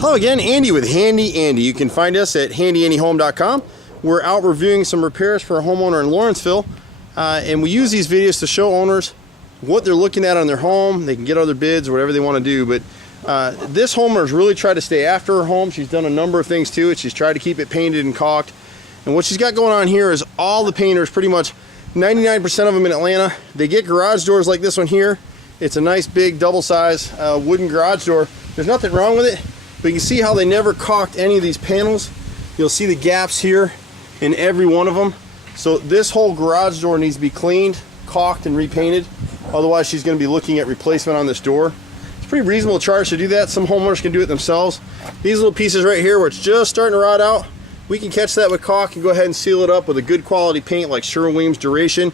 Hello again, Andy with Handy Andy. You can find us at handyandyhome.com. We're out reviewing some repairs for a homeowner in Lawrenceville, and we use these videos to show owners what they're looking at on their home. They can get other bids or whatever they want to do, but this homeowner's really tried to stay after her home. She's done a number of things to it. She's tried to keep it painted and caulked, and what she's got going on here is all the painters, pretty much 99% of them in Atlanta, they get garage doors like this one here. It's a nice big double size wooden garage door. There's nothing wrong with it, but you can see how they never caulked any of these panels. You'll see the gaps here in every one of them. So this whole garage door needs to be cleaned, caulked, and repainted. Otherwise she's going to be looking at replacement on this door. It's pretty reasonable charge to do that. Some homeowners can do it themselves. These little pieces right here where it's just starting to rot out, we can catch that with caulk and go ahead and seal it up with a good quality paint like Sherwin-Williams Duration.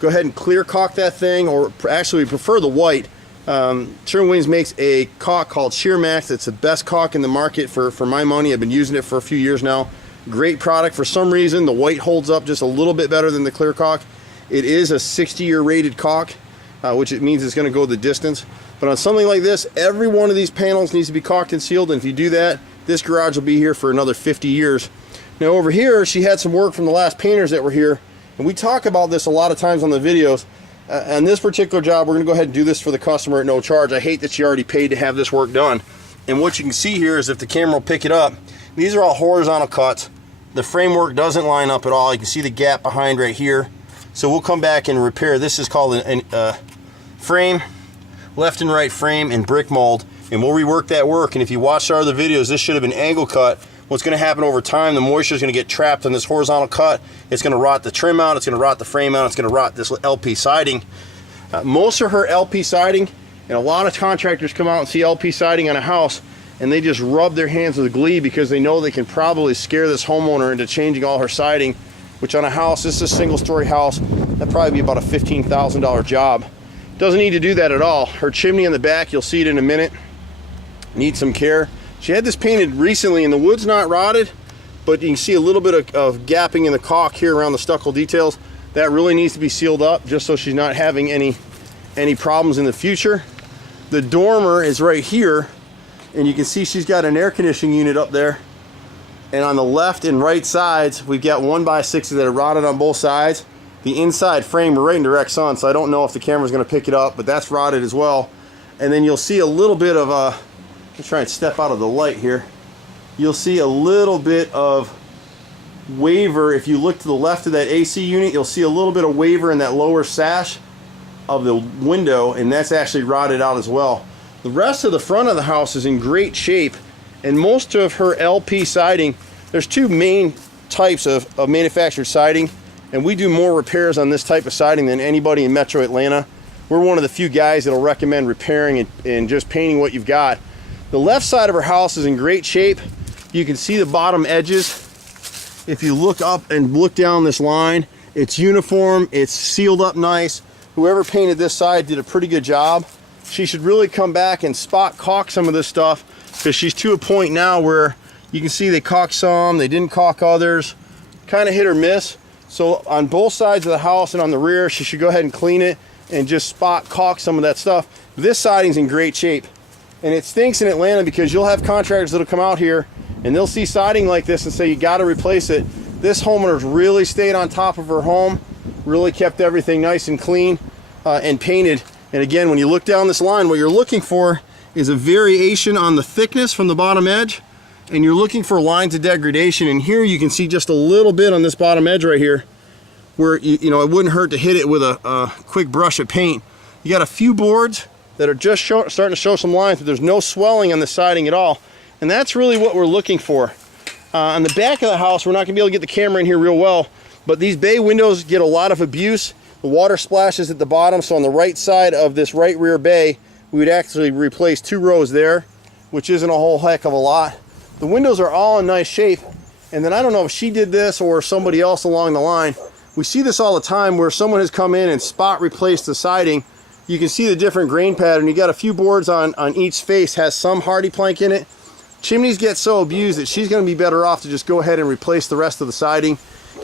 Go ahead and clear caulk that thing, or actually we prefer the white. Sherwin-Williams makes a caulk called Sheer Max. It's the best caulk in the market for my money. I've been using it for a few years now. Great product. For some reason the white holds up just a little bit better than the clear caulk. It is a 60-year rated caulk, which it means it's going to go the distance. But on something like this, every one of these panels needs to be caulked and sealed, and if you do that, this garage will be here for another 50 years. Now over here, she had some work from the last painters that were here, and we talk about this a lot of times on the videos. On this particular job, we're going to go ahead and do this for the customer at no charge. I hate that she already paid to have this work done. And what you can see here is, if the camera will pick it up, these are all horizontal cuts. The framework doesn't line up at all. You can see the gap behind right here. So we'll come back and repair. This is called a frame, left and right frame and brick mold, and we'll rework that work. And if you watched our other videos, this should have been angle cut. What's going to happen over time, the moisture is going to get trapped on this horizontal cut. It's going to rot the trim out, it's going to rot the frame out, it's going to rot this LP siding. Most of her LP siding, and a lot of contractors come out and see LP siding on a house and they just rub their hands with glee because they know they can probably scare this homeowner into changing all her siding, which on a house, this is a single-story house, that'd probably be about a $15,000 job. Doesn't need to do that at all. Her chimney in the back, you'll see it in a minute, needs some care. She had this painted recently and the wood's not rotted, but you can see a little bit of gapping in the caulk here around the stucco details. That really needs to be sealed up just so she's not having any problems in the future. The dormer is right here, and you can see she's got an air conditioning unit up there. And on the left and right sides, we've got 1x6s that are rotted on both sides. The inside frame, we're right in direct sun, so I don't know if the camera's going to pick it up, but that's rotted as well. And then you'll see a little bit of let's try and step out of the light here. You'll see a little bit of waver. If you look to the left of that AC unit, you'll see a little bit of waver in that lower sash of the window, and that's actually rotted out as well. The rest of the front of the house is in great shape, and most of her LP siding, there's two main types of manufactured siding, and we do more repairs on this type of siding than anybody in Metro Atlanta. We're one of the few guys that'll recommend repairing and just painting what you've got. The left side of her house is in great shape. You can see the bottom edges. If you look up and look down this line, it's uniform, it's sealed up nice. Whoever painted this side did a pretty good job. She should really come back and spot caulk some of this stuff, because she's to a point now where you can see they caulked some, they didn't caulk others, kind of hit or miss. So on both sides of the house and on the rear, she should go ahead and clean it and just spot caulk some of that stuff. This siding's in great shape. And it stinks in Atlanta because you'll have contractors that'll come out here and they'll see siding like this and say, you got to replace it. This homeowner's really stayed on top of her home, really kept everything nice and clean and painted. And again, when you look down this line, what you're looking for is a variation on the thickness from the bottom edge, and you're looking for lines of degradation. And here you can see just a little bit on this bottom edge right here where you know, it wouldn't hurt to hit it with a quick brush of paint. You got a few boards that are just starting to show some lines, but there's no swelling on the siding at all. And that's really what we're looking for. On the back of the house, we're not gonna be able to get the camera in here real well, but these bay windows get a lot of abuse. The water splashes at the bottom, so on the right side of this right rear bay, we would actually replace 2 rows there, which isn't a whole heck of a lot. The windows are all in nice shape, and then I don't know if she did this or somebody else along the line. We see this all the time where someone has come in and spot replaced the siding. You can see the different grain pattern. You got a few boards on each face, has some hardy plank in it. Chimneys get so abused that she's going to be better off to just go ahead and replace the rest of the siding.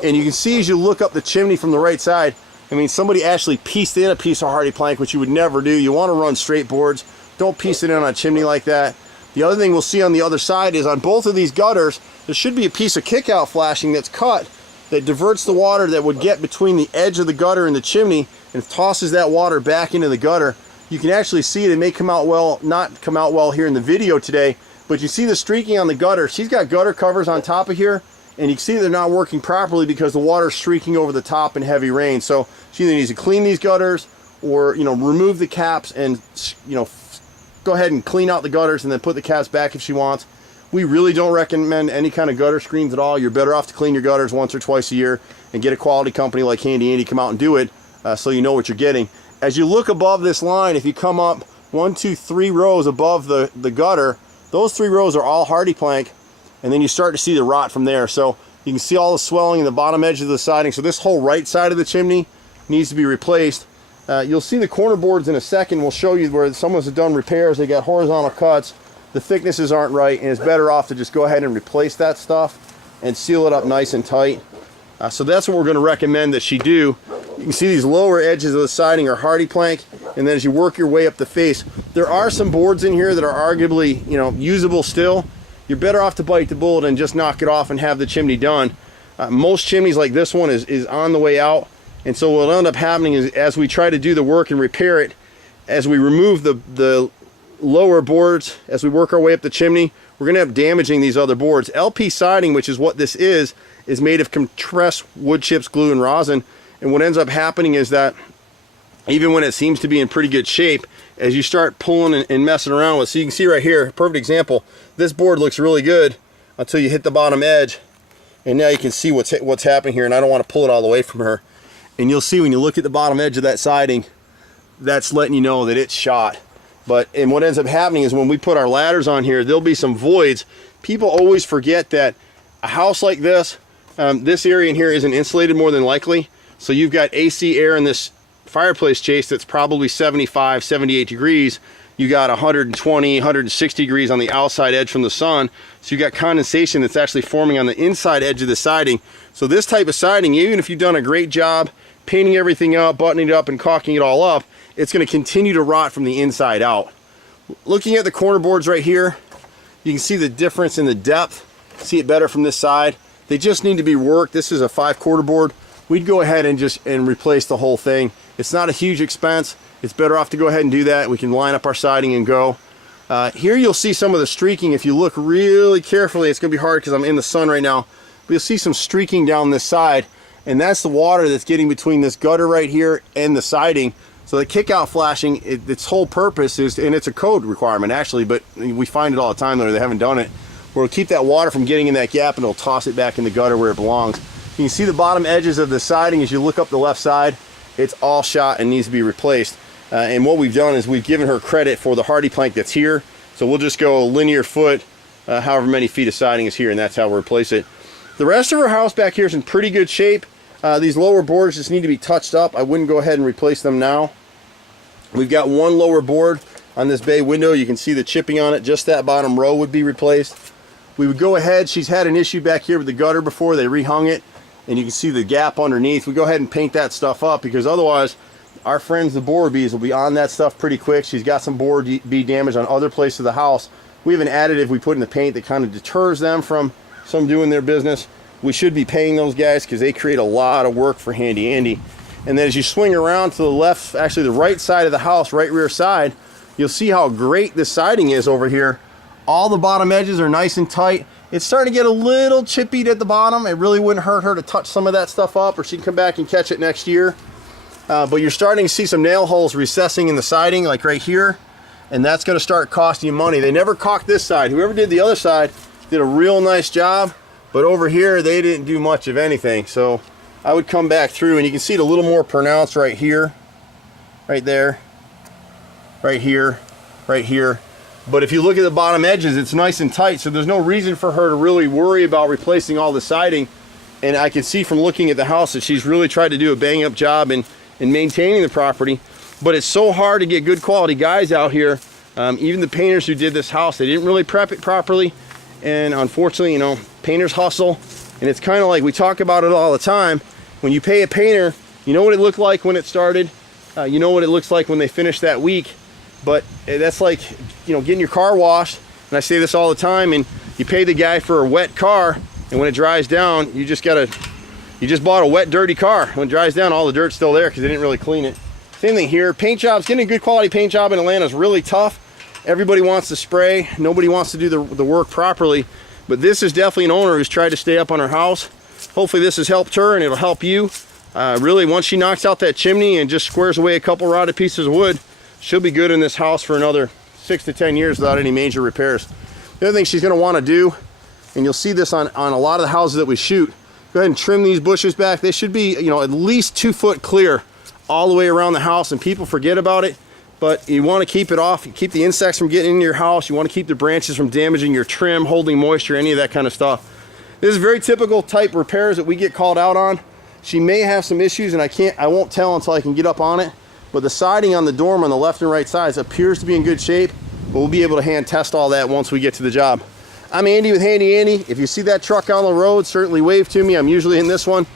And you can see as you look up the chimney from the right side, I mean, somebody actually pieced in a piece of hardy plank, which you would never do. You want to run straight boards. Don't piece it in on a chimney like that. The other thing we'll see on the other side is on both of these gutters, there should be a piece of kickout flashing that's cut that diverts the water that would get between the edge of the gutter and the chimney and tosses that water back into the gutter. You can actually see it. It may come out well, not come out well here in the video today, but you see the streaking on the gutter. She's got gutter covers on top of here, and you can see they're not working properly because the water's streaking over the top in heavy rain. So she either needs to clean these gutters or, you know, remove the caps and, you know, go ahead and clean out the gutters and then put the caps back if she wants. We really don't recommend any kind of gutter screens at all. You're better off to clean your gutters once or twice a year and get a quality company like Handy Andy come out and do it so you know what you're getting. As you look above this line, if you come up 1, 2, 3 rows above the gutter, those 3 rows are all hardy plank, and then you start to see the rot from there. So you can see all the swelling in the bottom edge of the siding. So this whole right side of the chimney needs to be replaced. You'll see the corner boards in a second. We'll show you where someone's done repairs. They got horizontal cuts. The thicknesses aren't right, and it's better off to just go ahead and replace that stuff and seal it up nice and tight. So that's what we're going to recommend that she do. You can see these lower edges of the siding are hardy plank, and then as you work your way up the face, there are some boards in here that are arguably, you know, usable still. You're better off to bite the bullet and just knock it off and have the chimney done. Most chimneys like this one is on the way out, and so what'll end up happening is as we try to do the work and repair it, as we remove the lower boards, as we work our way up the chimney, we're going to end up damaging these other boards. LP siding, which is what this is made of compressed wood chips, glue, and rosin. And what ends up happening is that even when it seems to be in pretty good shape, as you start pulling and messing around with, so you can see right here, perfect example, this board looks really good until you hit the bottom edge, and now you can see what's happening here, and I don't want to pull it all the way from her. And you'll see when you look at the bottom edge of that siding, that's letting you know that it's shot. And what ends up happening is when we put our ladders on here, there'll be some voids. People always forget that a house like this, this area in here isn't insulated more than likely. So you've got AC air in this fireplace chase that's probably 75, 78 degrees. You got 120, 160 degrees on the outside edge from the sun. So you got condensation that's actually forming on the inside edge of the siding. So this type of siding, even if you've done a great job painting everything up, buttoning it up, and caulking it all up, it's going to continue to rot from the inside out. Looking at the corner boards right here, you can see the difference in the depth. See it better from this side. They just need to be worked. This is a 5/4 board. We'd go ahead and replace the whole thing. It's not a huge expense. It's better off to go ahead and do that. We can line up our siding and go. Here you'll see some of the streaking. If you look really carefully, it's going to be hard because I'm in the sun right now, but you'll see some streaking down this side, and that's the water that's getting between this gutter right here and the siding. So the kickout flashing, its whole purpose is, and it's a code requirement actually, but we find it all the time though, they haven't done it, where it'll keep that water from getting in that gap and it'll toss it back in the gutter where it belongs. You can see the bottom edges of the siding as you look up the left side. It's all shot and needs to be replaced. And what we've done is we've given her credit for the hardy plank that's here. So we'll just go a linear foot, however many feet of siding is here, and that's how we'll replace it. The rest of her house back here is in pretty good shape. These lower boards just need to be touched up. I wouldn't go ahead and replace them now. We've got one lower board on this bay window. You can see the chipping on it. Just that bottom row would be replaced. We would go ahead, she's had an issue back here with the gutter before. They rehung it, and you can see the gap underneath. We go ahead and paint that stuff up because otherwise our friends the board bees will be on that stuff pretty quick. She's got some board bee damage on other places of the house. We have an additive we put in the paint that kind of deters them from doing their business. We should be paying those guys because they create a lot of work for Handy Andy. And then as you swing around to the left, actually the right side of the house, right rear side, you'll see how great this siding is over here. All the bottom edges are nice and tight. It's starting to get a little chippy at the bottom. It really wouldn't hurt her to touch some of that stuff up, or she can come back and catch it next year. But you're starting to see some nail holes recessing in the siding, like right here, and that's going to start costing you money. They never caulked this side. Whoever did the other side did a real nice job, but over here they didn't do much of anything. So I would come back through, and you can see it a little more pronounced right here, right there, right here, right here. But if you look at the bottom edges, it's nice and tight, so there's no reason for her to really worry about replacing all the siding. And I can see from looking at the house that she's really tried to do a bang-up job in maintaining the property. But it's so hard to get good quality guys out here. Even the painters who did this house, they didn't really prep it properly. And unfortunately, you know, painters hustle. And it's kind of like we talk about it all the time. When you pay a painter, you know what it looked like when it started. You know what it looks like when they finish that week. But that's like, you know, getting your car washed and I say this all the time, and you pay the guy for a wet car, and when it dries down, you just bought a wet, dirty car. When it dries down, all the dirt's still there because they didn't really clean it. Same thing here. Paint jobs, getting a good quality paint job in Atlanta is really tough. Everybody wants to spray. Nobody wants to do the work properly. But this is definitely an owner who's tried to stay up on her house. Hopefully this has helped her, and it'll help you. Really, once she knocks out that chimney and just squares away a couple rotted pieces of wood, she'll be good in this house for another 6 to 10 years without any major repairs. The other thing she's going to want to do, and you'll see this on a lot of the houses that we shoot, go ahead and trim these bushes back. They should be, you know, at least 2 foot clear all the way around the house, and people forget about it. But you want to keep it off. You keep the insects from getting into your house. You want to keep the branches from damaging your trim, holding moisture, any of that kind of stuff. This is very typical type repairs that we get called out on. She may have some issues, and I won't tell until I can get up on it. But the siding on the dorm on the left and right sides appears to be in good shape. But we'll be able to hand test all that once we get to the job. I'm Andy with Handy Andy. If you see that truck on the road, certainly wave to me. I'm usually in this one.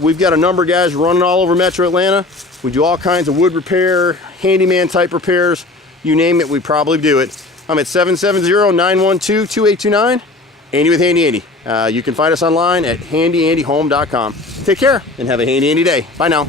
We've got a number of guys running all over Metro Atlanta. We do all kinds of wood repair, handyman type repairs. You name it, we probably do it. I'm at 770-912-2829. Andy with Handy Andy. You can find us online at handyandyhome.com. Take care and have a handy Andy day. Bye now.